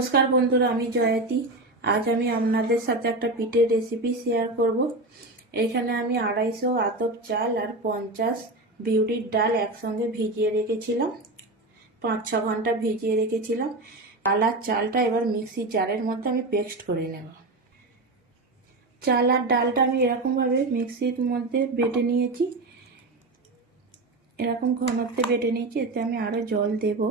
নমস্কার বন্ধুরা, আমি জয়তী। আজ আমি আপনাদের সাথে একটা পিঠের রেসিপি শেয়ার করব। এখানে আমি 250 আতপ চাল আর 50 বিউলির ডাল একসঙ্গে ভিজিয়ে রেখেছিলাম। 5-6 ঘন্টা ভিজিয়ে রেখেছিলাম। ডাল আর চালটা এবার মিক্সির জারের মধ্যে আমি পেস্ট করে নেব। চাল আর ডালটা আমি এরকমভাবে মিক্সির মধ্যে বেটে নিয়েছি, এরকম ঘনত্বে বেটে নিয়েছি। এতে আমি আরও জল দেব।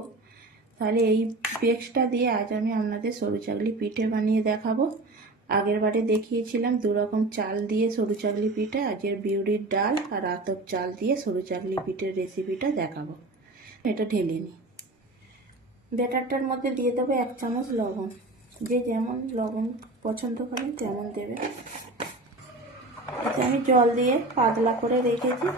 তাহলে এই পেস্টটা দিয়ে আজ আমি আপনাদের সরু চাকলি পিঠে বানিয়ে দেখাবো। আগের বারে দেখিয়েছিলাম 2 রকম চাল দিয়ে সরু চাকলি পিঠে, আজকের বিউলির ডাল আর আতপ চাল দিয়ে সরু চাকলি পিঠের রেসিপিটা দেখাবো। এটা ঢেলে নিই। ব্যাটারটার মধ্যে দিয়ে দেবো 1 চামচ লবণ। যে যেমন লবণ পছন্দ করেন তেমন দেবে। এতে আমি জল দিয়ে পাতলা করে রেখেছি।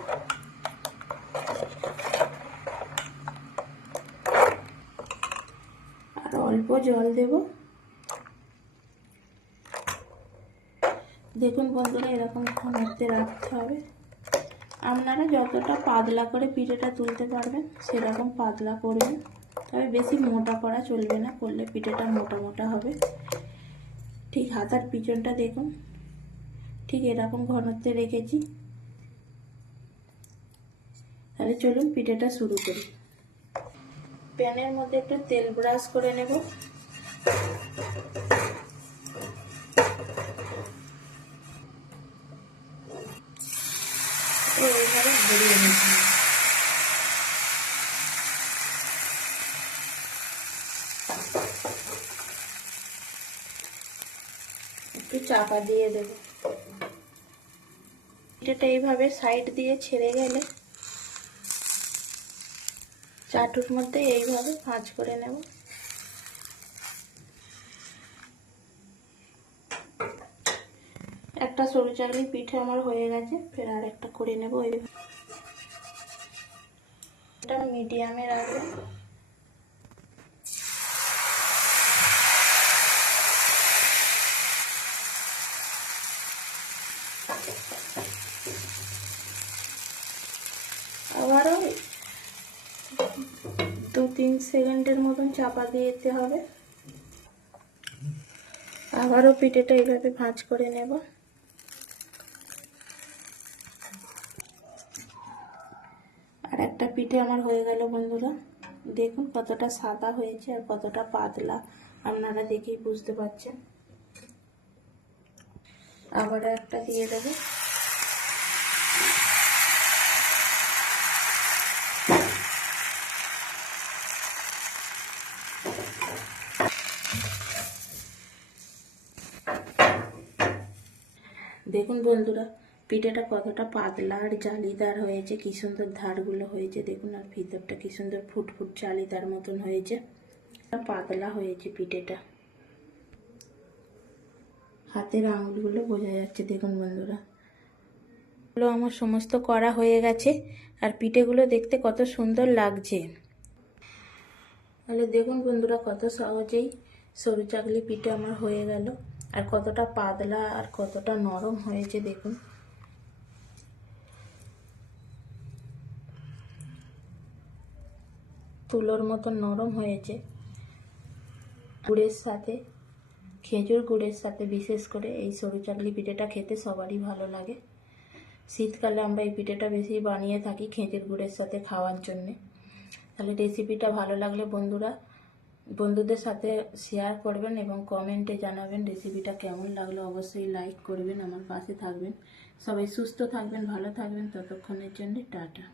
আর অল্প জল দেব। দেখুন বন্ধুরা, এরকম ঘনত্বে রাখতে হবে। আপনারা যতটা পাতলা করে পিঠেটা তুলতে পারবেন সেরকম পাতলা করবেন, তবে বেশি মোটা করা চলবে না, করলে পিঠেটা মোটা মোটা হবে। ঠিক হাতার পিছনটা দেখুন, ঠিক এরকম ঘনত্বে রেখেছি। তাহলে চলুন পিঠেটা শুরু করি। প্যানের মধ্যে একটু তেল ব্রাশ করে নেব। এইভাবে ঘুরিয়ে নিচ্ছি। একটু চাপা দিয়ে দেব। পিঠেটা এইভাবে সাইড দিয়ে ছেড়ে গেলে চাটুর মধ্যে এইভাবে ভাঁজ করে নেব। একটা সরু চাকলি পিঠে আমার হয়ে গেছে, ফের আর একটা করে নেব। এটা মিডিয়ামে রাখবো। আবারও 2-3 সেকেন্ডের মতন চাপা দিয়ে দিতে হবে। আবারও পিঠেটা এইভাবে ভাঁজ করে নেব। আর একটা পিঠে আমার হয়ে গেল বন্ধুরা। দেখুন কতটা সাদা হয়েছে আর কতটা পাতলা, আপনারা দেখেই বুঝতে পারছেন। আবার একটা দিয়ে দেব। দেখুন বন্ধুরা, পিঠেটা কতটা পাতলা আর জালিদার হয়েছে, কি সুন্দর ধারগুলো হয়েছে দেখুন। আর ভিতরটা কি সুন্দর ফুটফুট জালিদার মতন হয়েছে, পাতলা হয়েছে পিঠেটা। হাতের আঙুলগুলো বোঝা যাচ্ছে দেখুন বন্ধুরা। এগুলো আমার সমস্ত করা হয়ে গেছে আর পিঠেগুলো দেখতে কত সুন্দর লাগছে। তাহলে দেখুন বন্ধুরা, কত সহজেই সরু চাকলি পিঠে আমার হয়ে গেল। আর কতটা পাতলা আর কতটা নরম হয়েছে দেখুন। তুলোর মতন নরম হয়েছে। গুড়ের সাথে, খেজুর গুড়ের সাথে বিশেষ করে এই সরু চাকলি পিঠেটা খেতে সবারই ভালো লাগে। শীতকালে আমরা এই পিঠেটা বেশি বানিয়ে থাকি খেজুর গুড়ের সাথে খাওয়ার জন্যে। তাহলে রেসিপিটা ভালো লাগলে বন্ধুরা বন্ধুদের সাথে শেয়ার করবেন এবং কমেন্টে জানাবেন রেসিপিটা কেমন লাগলো। অবশ্যই লাইক করবেন, আমার পাশে থাকবেন। সবাই সুস্থ থাকবেন, ভালো থাকবেন। ততক্ষণের জন্য টাটা।